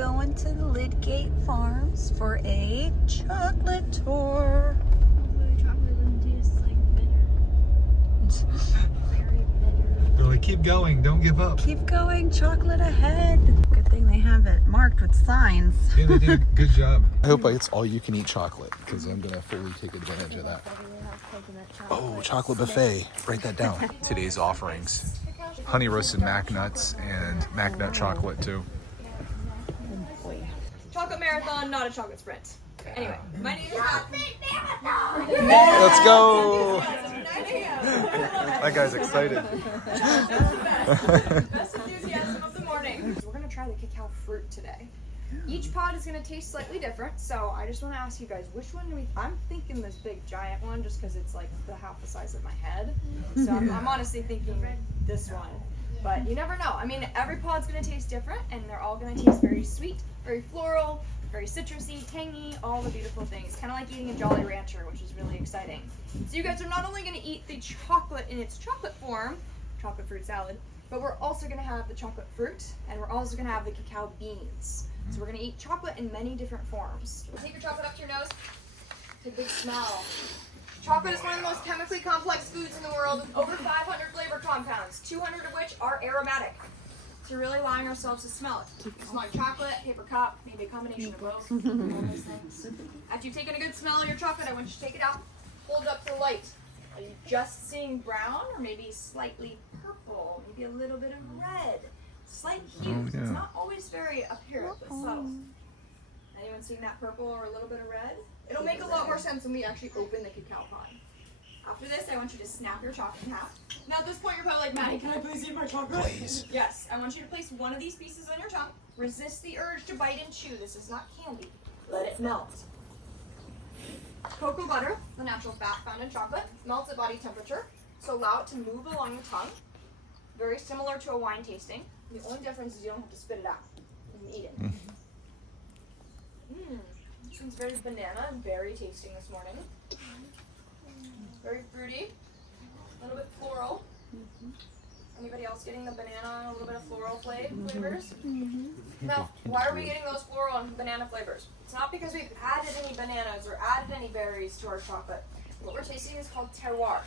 going to the Lydgate Farms for a chocolate tour. Hopefully the chocolate doesn't taste like bitter. Very bitter. They're like, keep going, don't give up. Keep going, chocolate ahead. Good thing they have it marked with signs. Yeah, they did a good job. I hope it's all you can eat chocolate because I'm going to fully take advantage of that. Oh, chocolate buffet. Write that down. Today's offerings. Honey roasted mac nuts and mac nut chocolate too. Chocolate marathon, not a chocolate sprint. Anyway, my name is Let's go! That guy's excited. Best enthusiasm of the morning. We're gonna try the cacao fruit today. Each pod is gonna taste slightly different, so I just want to ask you guys, which one do we? I'm thinking this big giant one, just because it's like the half the size of my head. So I'm honestly thinking this one, but you never know. I mean, every pod's gonna taste different, and they're all gonna taste very sweet, very floral, very citrusy, tangy, all the beautiful things. Kind of like eating a Jolly Rancher, which is really exciting. So you guys are not only gonna eat the chocolate in its chocolate form, chocolate fruit salad, but we're also gonna have the chocolate fruit, and we're also gonna have the cacao beans. So we're gonna eat chocolate in many different forms. Take your chocolate up to your nose. Take a big smell. Chocolate is one of the most chemically complex foods in the world with over 500 flavor compounds, 200 of which are aromatic. So we're really allowing ourselves to smell it. Smell your chocolate, paper cup, maybe a combination of both. All those things. After you've taken a good smell of your chocolate, I want you to take it out, hold it up to the light. Are you just seeing brown or maybe slightly purple, maybe a little bit of red? Slight hues. It's not always very apparent, but subtle. Anyone seeing that purple or a little bit of red? It'll make a lot more sense when we actually open the cacao pod. After this, I want you to snap your chocolate in half. Now at this point, you're probably like, Maddie, can I please eat my chocolate? Please. Yes, I want you to place one of these pieces on your tongue. Resist the urge to bite and chew. This is not candy. Let it melt. Cocoa butter, the natural fat found in chocolate, melts at body temperature, so allow it to move along the tongue. Very similar to a wine tasting. The only difference is you don't have to spit it out. You can eat it. This one's very banana and very tasting this morning. Very fruity. A little bit floral. Anybody else getting the banana, a little bit of floral flavors? Now, why are we getting those floral and banana flavors? It's not because we've added any bananas or added any berries to our chocolate. What we're tasting is called terroir.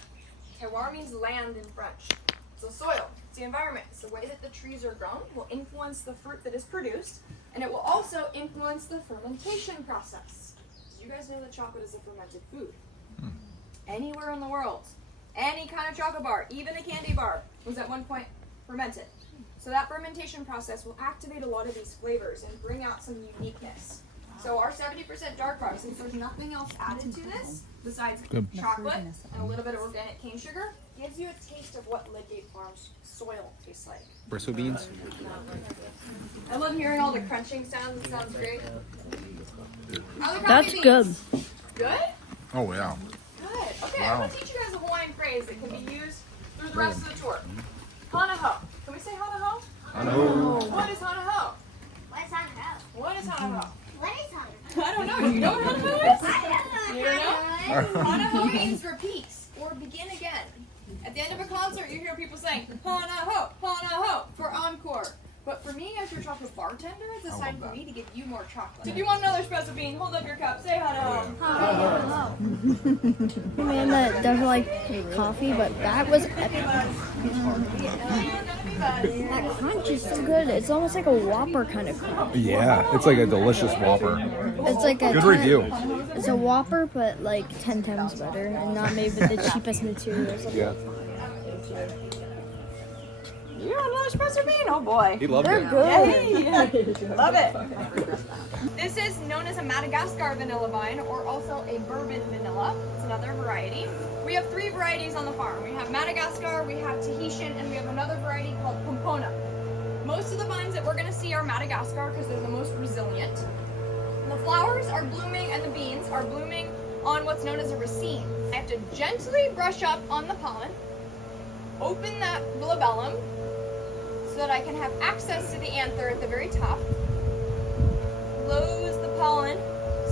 Terroir means land in French. It's the soil, it's the environment, it's the way that the trees are grown will influence the fruit that is produced, and it will also influence the fermentation process. Did you guys know that chocolate is a fermented food? Anywhere in the world, any kind of chocolate bar, even a candy bar, was at one point fermented. So that fermentation process will activate a lot of these flavors and bring out some uniqueness. So our 70% dark bar, since there's nothing else added to this besides chocolate and a little bit of organic cane sugar, gives you a taste of what Lydgate Farms soil tastes like. Bristle beans? I love hearing all the crunching sounds. It sounds great. That's good. Good? Oh, yeah. Good. Okay, I'm going to teach you guys a Hawaiian phrase that can be used through the rest of the tour. Hana ho. Can we say hana ho? I know. What is hana ho? What's on ho? What is hana ho? What is on I don't know. Do you know what hana ho is? I You don't know? Hana ho means repeat or begin again. At the end of a concert, you hear people saying hana ho for encore. But for me, as your chocolate bartender, it's a sign for me to give you more chocolate. So if you want another espresso bean, hold up your cup, say hana ho. Man, that doesn't like coffee, but that was epic. That crunch is so good. It's almost like a Whopper kind of crunch. Yeah, it's like a delicious Whopper. It's like a Good review. It's a Whopper, but like 10 times better, and not made with the cheapest materials. Yeah. You want another espresso bean? Oh boy. He loved They're it. good. Yay. Love it. This is known as a Madagascar vanilla vine, or also a bourbon vanilla. It's another variety. We have 3 varieties on the farm. We have Madagascar, we have Tahitian, and we have another variety called Pompona. Most of the vines that we're going to see are Madagascar because they're the most resilient. The flowers are blooming and the beans are blooming on what's known as a raceme. I have to gently brush up on the pollen, open that labellum so that I can have access to the anther at the very top. Close the pollen,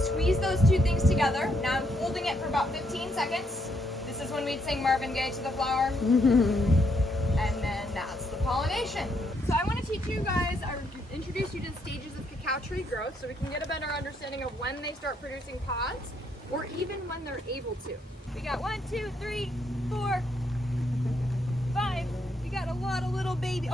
squeeze those 2 things together. Now I'm holding it for about 15 seconds. This is when we'd sing Marvin Gaye to the flower. And then that's the pollination. So I want to teach teach you guys, or introduce you to the stages of cacao tree growth so we can get a better understanding of when they start producing pods or even when they're able to. We got 1, 2, 3, 4, 5. We got a lot of little baby,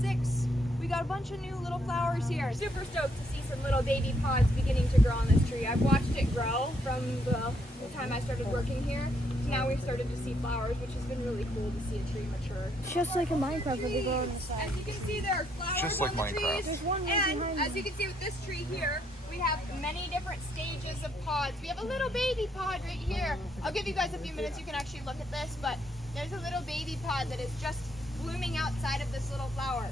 6. We got a bunch of new little flowers here. Super stoked to see some little baby pods beginning to grow on this tree. I've watched it grow from the time I started working here. Now we've started to see flowers, which has been really cool to see a tree mature. Just like a Minecraft where they grow on the side. As you can see, there are flowers Just like on the Minecraft. trees. There's one right And behind as me. you can see with this tree here, we have many different stages of pods. We have a little baby pod right here. I'll give you guys a few minutes. You can actually look at this, but there's a little baby pod that is just blooming outside of this little flower.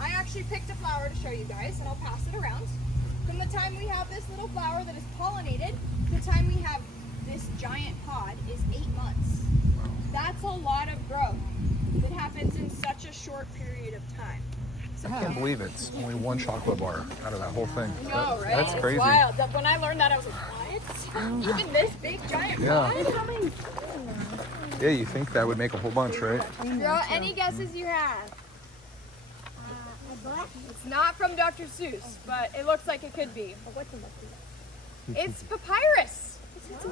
I actually picked a flower to show you guys, and I'll pass it around. From the time we have this little flower that is pollinated, to the time we have this giant pod is 8 months. That's a lot of growth that happens in such a short period of time. So, I can't believe it's only one chocolate bar out of that whole thing. no, right? That's crazy. It's wild. When I learned that, I was like, what? Even this big giant Yeah. pod? How many? Yeah, you think that would make a whole bunch, right? Girl, any guesses you have? It's not from Dr. Seuss, but it looks like it could be. It's papyrus.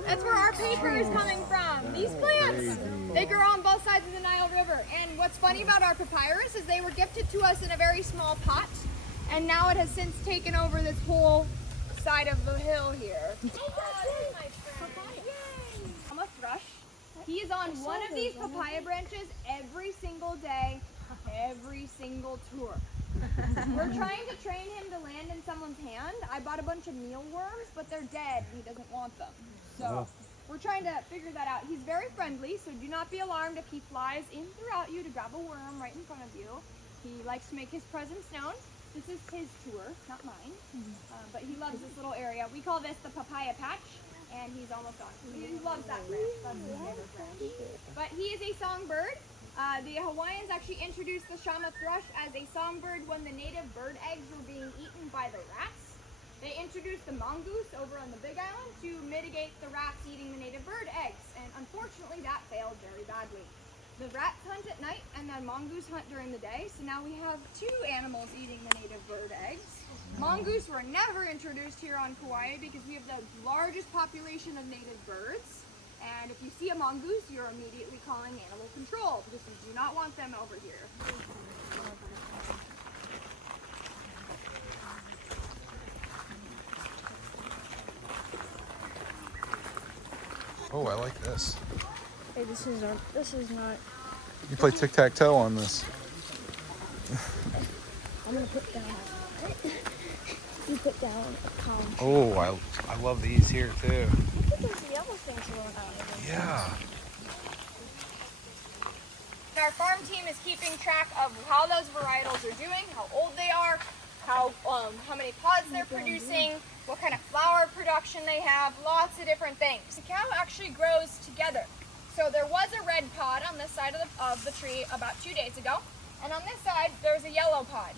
That's where our paper is coming from. These plants, they grow on both sides of the Nile River. And what's funny about our papyrus is they were gifted to us in a very small pot, and now it has since taken over this whole side of the hill here. I'm a thrush. He is on one of these papaya branches every single day, every single tour. We're trying to train him to land in someone's hand. I bought a bunch of mealworms, but they're dead and he doesn't want them. So we're trying to figure that out. He's very friendly, so do not be alarmed if he flies in throughout you to grab a worm right in front of you. He likes to make his presence known. This is his tour, not mine. But he loves this little area. We call this the papaya patch, and he's almost on. He loves that branch. That's his favorite branch. But he is a songbird. The Hawaiians actually introduced the Shama thrush as a songbird when the native bird eggs were being eaten by the rats. They introduced the mongoose over on the Big Island to mitigate the rats eating the native bird eggs, and unfortunately that failed very badly. The rats hunt at night and the mongoose hunt during the day, so now we have 2 animals eating the native bird eggs. Mongoose were never introduced here on Kauai because we have the largest population of native birds. And if you see a mongoose, you're immediately calling animal control because we do not want them over here. Oh, I like this. Hey, this is not. You play tic-tac-toe on this. I'm gonna put down. You put down a column. Oh, I love these here too. Look at those yellow things rolling out of them. Yeah. Our farm team is keeping track of how those varietals are doing, how old they are, how many pods they're producing, what kind of flower production they have, lots of different things. Cacao actually grows together. So there was a red pod on this side of the tree about 2 days ago, and on this side there's a yellow pod.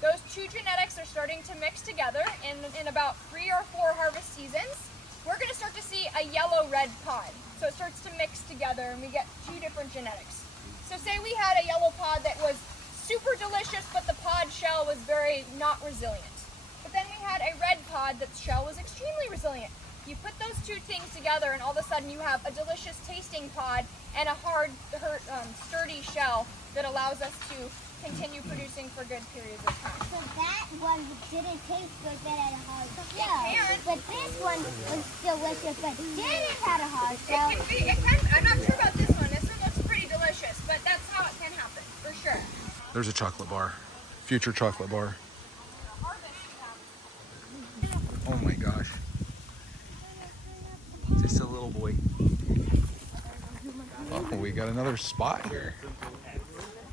Those 2 genetics are starting to mix together in about 3 or 4 harvest seasons. We're going to start to see a yellow-red pod. So it starts to mix together and we get 2 different genetics. So say we had a yellow pod that was super delicious, but the pod shell was very not resilient. But then we had a red pod that shell was extremely resilient. You put those 2 things together and all of a sudden you have a delicious tasting pod and a hard, sturdy shell that allows us to continue producing for good periods of time. So that one didn't taste good, but had a hard shell. can. But this one was delicious, but didn't have a hard shell. I'm not sure about this one. This one looks pretty delicious, but that's how it can happen, for sure. There's a chocolate bar. Future chocolate bar. Oh my gosh. Just a little boy. Oh, we got another spot here.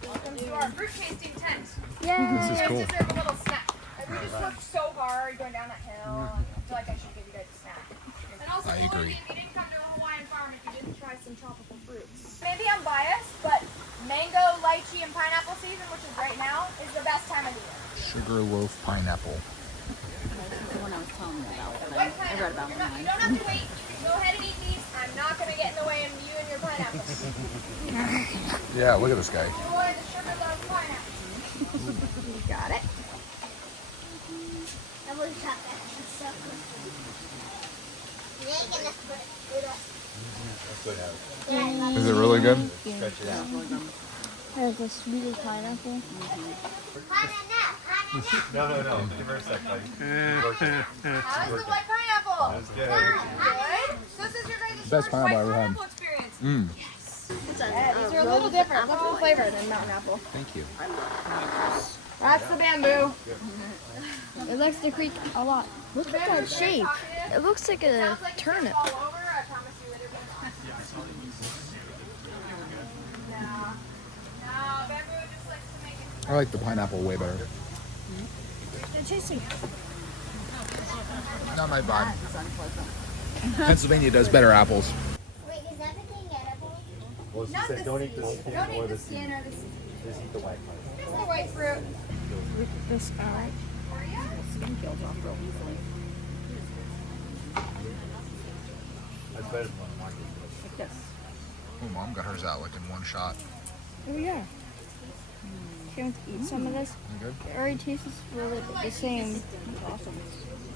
Welcome to our fruit tasting tent. Yeah. This is cool. You guys deserve a little snack. We just worked so hard going down that hill. And I feel like I should give you guys a snack. And also, I agree. you didn't come to a Hawaiian farm if you didn't try some tropical fruits. Maybe I'm biased, but mango, lychee, and pineapple season, which is right now, is the best time of the year. Sugar loaf pineapple. The one I was telling you about. What I read about you mine. don't have to wait. You can go ahead and eat these. I'm not going to get in the way of you and your pineapples. Yeah, look at this guy. Enjoy the sugar loaf pineapple. You got it. Is it really good? There's a sweet pineapple. No. Give her a sec, buddy. How's the white pineapple? That's good. Good. This is your guys' Best first pineapple I white ever had. pineapple experience. These These are a little different flavor than mountain apple. Thank you. That's the bamboo. It likes to creak a lot. Look at that shape. It looks like a turnip. All over. I promise you it'll be No, bamboo just likes to make it. I like the pineapple way better. It tastes like Not my vibe. Pennsylvania does better apples. Wait, is everything edible? Well, she Not said the don't eat the seed. skin Don't or eat the the seed. skin or the seed. Just eat the white part. Just the white fruit. this guy. Skin peels off real easily. That's better than one market. Like this. Oh, Mom got hers out like in one shot. Oh yeah. Can we eat some of this? You good? It already tastes really the same.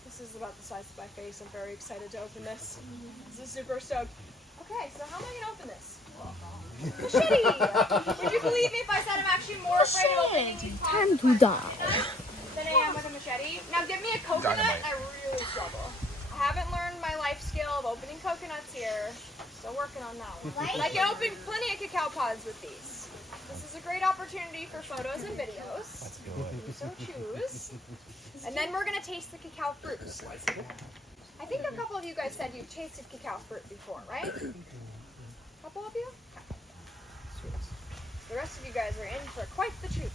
This is about the size of my face. I'm very excited to open this. This is super stoked. Okay, so how am I gonna open this? Machete! Would you believe me if I said I'm actually more afraid of opening these Time pots to die. than I am with a machete? Now give me a coconut, Dynamite. I really struggle. I haven't learned my life skill of opening coconuts here. Still working on that one. I can open plenty of cacao pods with these. This is a great opportunity for photos and videos. Let's go. If you so choose. And then we're gonna taste the cacao fruit. I think a couple of you guys said you've tasted cacao fruit before, right? A couple of you? The rest of you guys are in for quite the treat.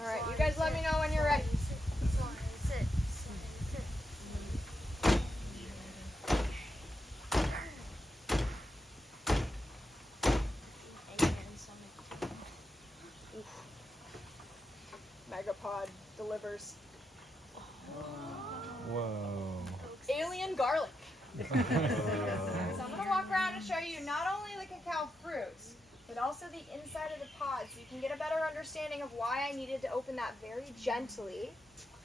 Alright, you guys let me know when you're ready. Megapod delivers Whoa. alien garlic. So I'm going to walk around and show you not only the cacao fruits, but also the inside of the pod so you can get a better understanding of why I needed to open that very gently,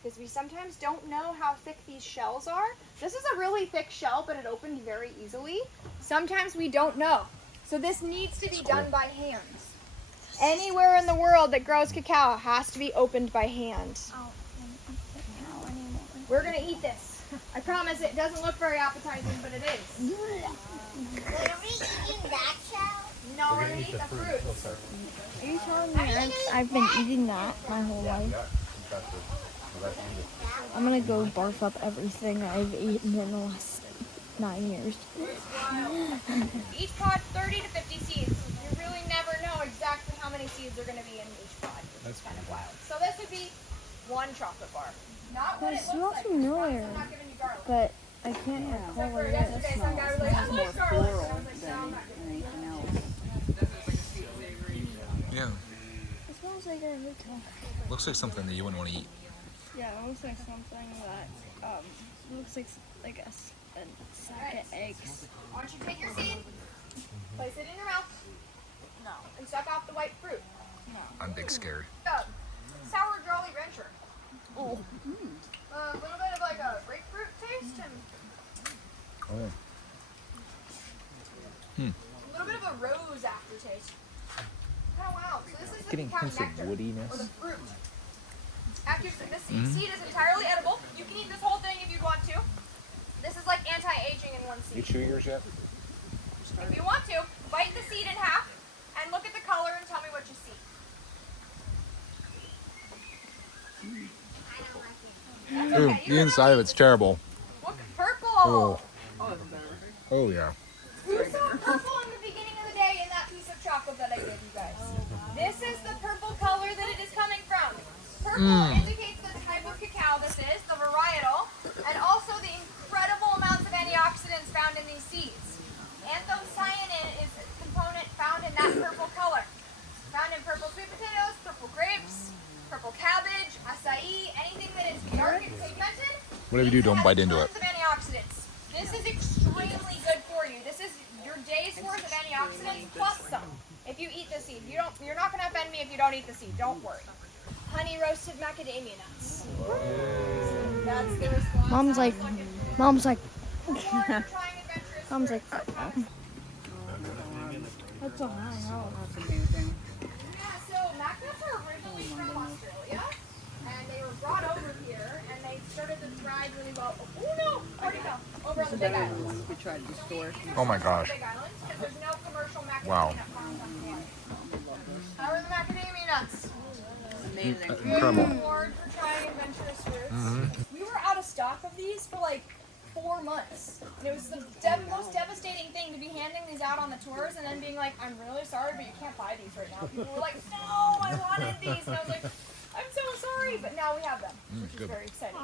because we sometimes don't know how thick these shells are. This is a really thick shell, but it opened very easily. Sometimes we don't know. So this needs to be done by hand. Anywhere in the world that grows cacao has to be opened by hand. We're going to eat this. I promise it doesn't look very appetizing, but it is. Wait, are we eating that shell? No, We're we're gonna going eat to eat the the fruit. fruit. We'll start. Are you telling me I've been eating that my whole life? I'm gonna go barf up everything I've eaten in the last 9 years. Each pod 30 to 50 seeds. You really never know exactly how many seeds are going to be in each pod. That's kind of wild. So this would be one chocolate bar. Not what It it smells looks like. familiar, I'm not giving you garlic. but I can't recall Except what for it yesterday, is. some guy was like, I More like garlic. And I floral was like, no, I'm than not giving you anything else. Yeah. It smells like a hotel. Looks like something that you wouldn't want to eat. Yeah, it looks like something that looks like a sack of eggs. Why don't you take your seed, place it in your mouth, and suck out the white fruit. I'm big scared. Sour jolly rancher. Oh. A little bit of like a grapefruit taste and Oh. a little bit of a rose aftertaste. Oh wow! So this is the Getting cacao hints of nectar, woodiness. or the fruit. After this seed is entirely edible. You can eat this whole thing if you want to. This is like anti-aging in one You seed. chew yours yet? If you want to, bite the seed in half and look at the color and tell me what you see. That's Ooh, okay. the inside of it's terrible. Look, purple. Oh. Oh yeah. Who saw purple in the beginning of the day in that piece of chocolate that I gave you guys? This is the purple color that it is coming from. Purple indicates the type of cacao this is, the varietal, and also the incredible amounts of antioxidants found in these seeds. Anthocyanin is a component found in that purple color. Found in purple sweet potatoes, purple grapes, purple cabbage, acai, anything that is dark and pigmented. Whatever you do, don't bite into it. Tons of antioxidants. This is extremely good for you. This is your day's worth of antioxidants plus some. If you eat the seed, you're not going to offend me if you don't eat the seed. Don't worry. honey roasted macadamia nuts. That's the response. Mom's like, Mom's like, Mom's like, that's a high house. That's amazing. yeah, so macnuts are originally from Australia, and they were brought over here, and they started to thrive really well. Oh no, where'd it go? Over on the Big Island. Ones we tried at the store. Oh my gosh. Big Island, because there's no commercial macadamia Wow. nut farms on the island. How are the macadamia nuts? Amazing. Incredible. Reward for trying adventurous fruits. We were out of stock of these for like 4 months. And it was the most devastating thing to be handing these out on the tours and then being like, I'm really sorry, but you can't buy these right now. People were like, no, I wanted these. And I was like, I'm so sorry. But now we have them, which is good. very exciting.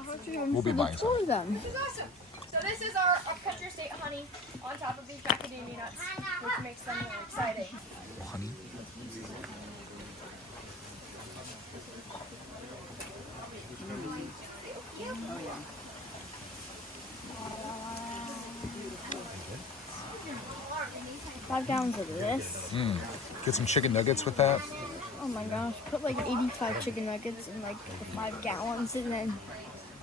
We'll be buying some. them. Which is awesome. So this is our upcountry state honey on top of these macadamia nuts, which makes them really exciting. Honey. $5 gallons of this. Get some chicken nuggets with that. Oh my gosh, put like 85 chicken nuggets in like the 5 gallons and then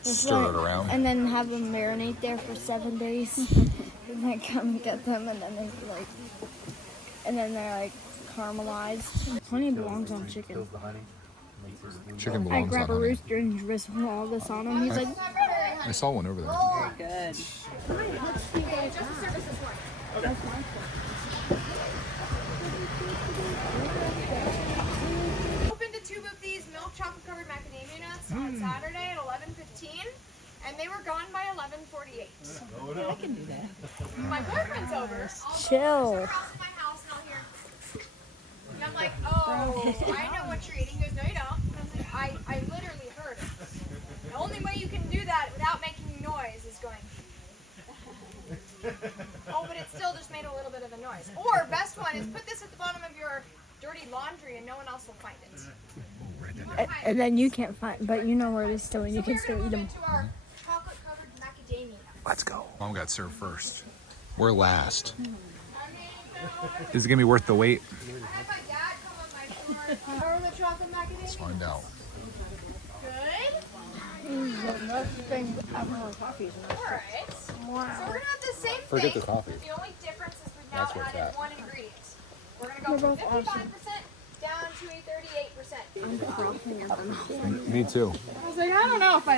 just Stir it around. and then have them marinate there for 7 days. And then come and get them and then they're like caramelized. Honey belongs on chicken. Kills the honey. Makes it smooth. Chicken I belongs grab a on honey. rooster and just put all this on him. He's like, I saw one over there. Good. Opened a tube of these milk chocolate covered macadamia nuts on Saturday at 11:15, and they were gone by 11:48. I can do that. My boyfriend's over. chill. Across my house, and I'll hear. And I'm like, oh, I know what you're eating. He goes, no, you don't. And I'm like, I literally heard it. The only way you can do that without making noise is going. Oh, but it still just made a little bit of a noise. Or best one is put this at the bottom of your dirty laundry and no one else will find it. And then you can't find, but you know where it is still, and you can still eat Move them. into our chocolate covered macadamia nuts. Let's go. Mom got served first. We're last. Is it gonna be worth the wait? I had my dad come on my tour. How are the chocolate macadamia? Let's find out. Good. Alright. So we're gonna have the same Forget thing. the coffee. The only difference is we've now That's what's added that. one ingredient. We're gonna go from 55% down to a 38%. Me too. I was like, I don't know if I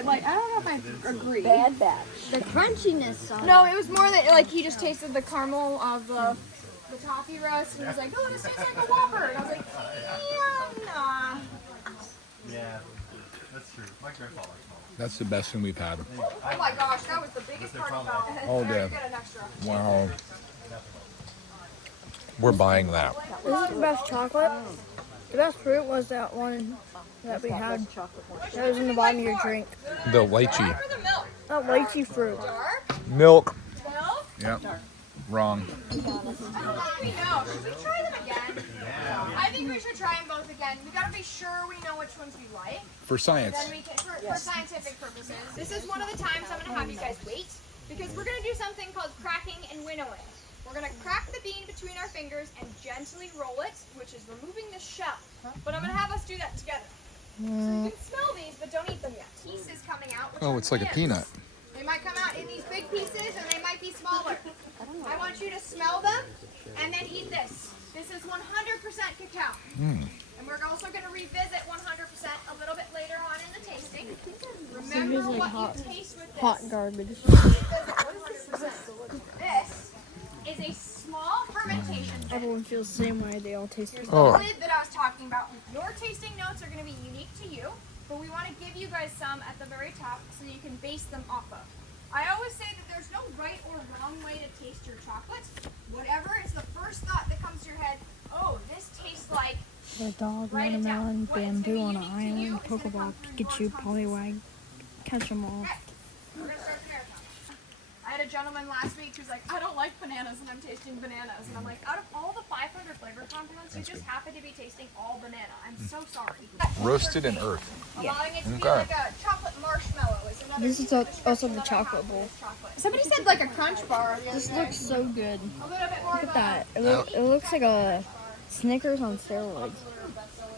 agree. Bad batch. The crunchiness on No, it was more that like he just tasted the caramel of the toffee roast and he was like, oh, this tastes like a Whopper. And I was like, yeah, nah. Yeah, that's true. My grandfather smelled. That's the best thing we've had. Oh my gosh, that was the biggest part about it. All Alright, day. get an extra. Wow. We're buying that. This is the best chocolate. The best fruit was that one that we had. That was in the bottom of your drink. The lychee. For the milk. That lychee fruit. Dark Milk. milk. Yep. Wrong. I don't know. Should we try them again? I think we should try them both again. We gotta be sure we know which ones we like. For science. Then we can, for scientific purposes. This is one of the times I'm gonna have you guys wait because we're gonna do something called cracking and winnowing. We're gonna crack the bean between our fingers and gently roll it, which is removing the shell. But I'm gonna have us do that together. So you can smell these, but don't eat them yet. Pieces coming out. Which Oh, are it's like a bananas. peanut. They might come out in these big pieces and they might be smaller. I want you to smell them and then eat this. This is 100% cacao. And we're also going to revisit 100% a little bit later on in the tasting. Remember what you taste with this. Hot garbage. This is a small fermentation. Everyone feels the same way. They all taste There's the the Oh. lid that I was talking about. Your tasting notes are going to be unique to you, but we want to give you guys some at the very top so you can base them off of. I always say that there's no right or wrong way to taste your chocolate. Whatever is the first thought that comes to your head, oh, this tastes like, The dog, write it down. watermelon, What is bamboo gonna on be an unique to you island, is gonna Pokeball, come through Pikachu, your Poliwag, catch 'em all. Okay, we're going to start the marathon. I had a gentleman last week who's like, I don't like bananas and I'm tasting bananas. And I'm like, out of all the 500 flavor compounds, you just happen to be tasting all banana. I'm so sorry. Roasted in earth. Allowing it to be Okay. like a chocolate marshmallow is another. This is also the chocolate bowl. Somebody said like a crunch bar. This looks so good. A little bit more Look at that. It looks like a Snickers on steroids.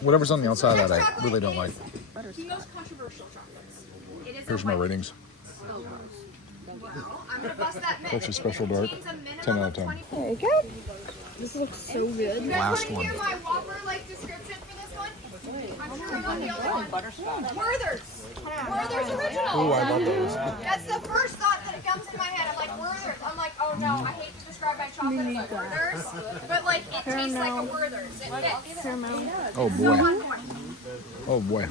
Whatever's on the outside of that, I really don't like. the most controversial chocolates. It is Here's a my white. ratings. Well, I'm gonna bust that myth. That's a special dark. 10 out of 10. There you go. This looks so good. You guys Last want to hear one. my Whopper like description for this one? I'm sure I'm not the only one. Werther's. Werther's original. Oh, I love those. That's the first thought that comes in my head. I'm like, Werther's. I'm like, oh no, I hate to describe my chocolate as like Werther's, but like it tastes like a Werther's. It fits. Oh So boy. on point. Oh boy.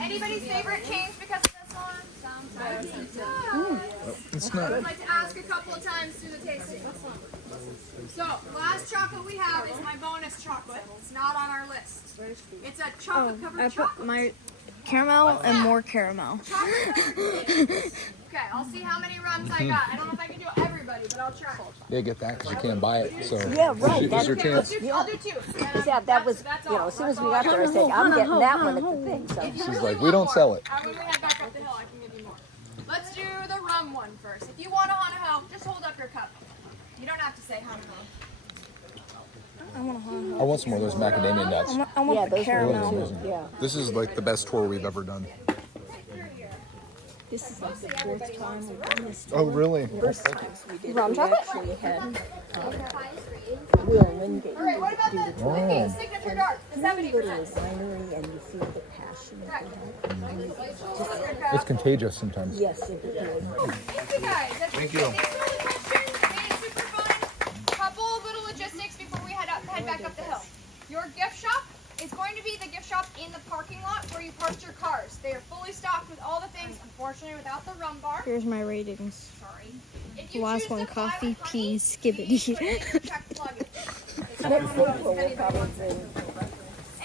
Anybody's favorite changed because of this one? It's I not. would like to ask a couple of times through the tasting. So, last chocolate we have is my bonus chocolate. It's not on our list. It's a chocolate covered I chocolate. put my caramel and more caramel. Okay, I'll see how many runs I got. I don't know if I can do everybody, but I'll try. Yeah, get that because you can't buy it. So Yeah, right. Here's your Okay, let's chance. do, I'll do two. Yeah, that was, That's you know, all. as soon as we That's got all. there, I said, I'm getting that one at the thing, so. If you She's really like, we want don't more, sell it. When we head back up the hill, I can give you more. Let's do the rum one first. If you want a Hanaho, just hold up your cup. You don't have to say Hanaho. I want a I want some more of those macadamia nuts. I want Yeah, the those are caramel. good too, yeah. This is like the best tour we've ever done. This is like the 4th time we've done this. Oh, really? First times we did Rum it, we chocolate? actually had Will Lydgate All right, what about the Lydgate signature dark? The 70%. winery, and you feel the passion that they have. It's contagious sometimes. Yes, it is. Thank you guys. Thank you. Thanks for the questions. Made it super fun. Couple of little logistics before we head back up the hill. Your gift shop is going to be the gift shop in the parking lot where you parked your cars. They are fully stocked with all the things, unfortunately without the rum bar. Here's my ratings. Sorry. If The you last choose one, to fly coffee, with honey, peas, please skibbity. put it in checked luggage. Next April, we'll probably bring,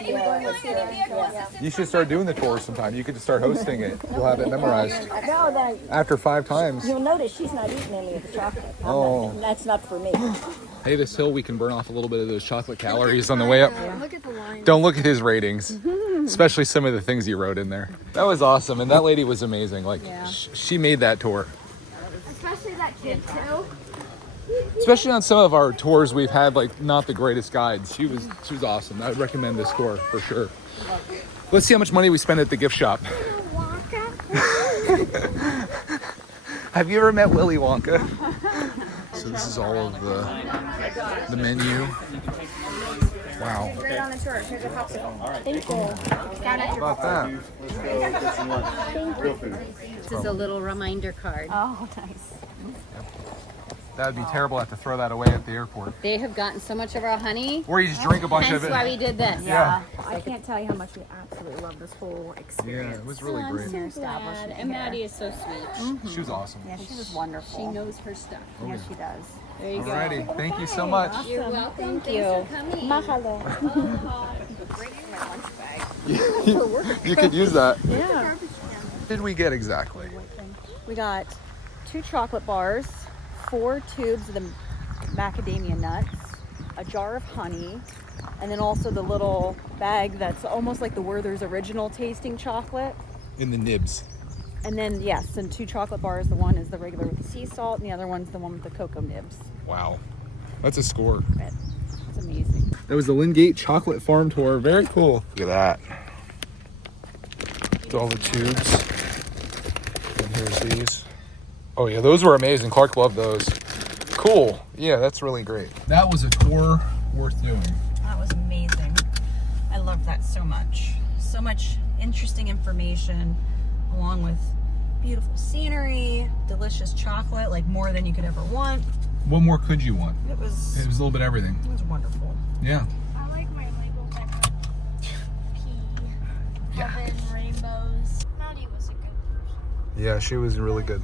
Anybody feeling any vehicle assistance? You should start doing the tour sometime. You could just start hosting it. You'll have it memorized. no, then, After 5 times. you'll notice she's not eating any of the chocolate. Oh. That's not for me. Hey, this hill, we can burn off a little bit of those chocolate calories on the way up. Look at the line. Don't look at his ratings, especially some of the things he wrote in there. That was awesome, and that lady was amazing. Like, she made that tour. Especially that kid too. Especially on some of our tours, we've had like not the greatest guides. She was awesome. I would recommend this tour for sure. Let's see how much money we spend at the gift shop. Have you ever met Willy Wonka? So this is all of the menu. Wow. Great on the tour. Here's a popsicle. Thank you. How about that? This is a little reminder card. Oh, nice. That would be terrible to have to throw that away at the airport. They have gotten so much of our honey. Or you just drink a bunch That's of it. why we did this. Yeah. I can't tell you how much we absolutely love this whole Yeah, experience. it was really I'm great. so glad. And Maddie is so sweet. She was awesome. Yeah, she was wonderful. She knows her stuff. Yeah, she does. There you go. Alrighty, thank you so much. You're welcome. Thank you. Coming. Mahalo. You could use that. Yeah. What did we get exactly? We got 2 chocolate bars, 4 tubes of the macadamia nuts, a jar of honey, and then also the little bag that's almost like the Werther's original tasting chocolate. In the nibs. And then, yes, and 2 chocolate bars. The one is the regular with the sea salt, and the other one's the one with the cocoa nibs. Wow. That's a score. It's amazing. That was the Lydgate Chocolate Farm Tour. Very cool. Look at that. It's all the tubes. And here's these. Oh yeah, those were amazing. Clark loved those. Cool. Yeah, that's really great. That was a tour worth doing. That was amazing. I love that so much. So much interesting information, along with beautiful scenery, delicious chocolate, like more than you could ever want. What more could you want? It was It was a little bit of everything. wonderful. Yeah. I like my Lego type pea, heaven, rainbows. Maddie was a good person. Yeah, she was really good.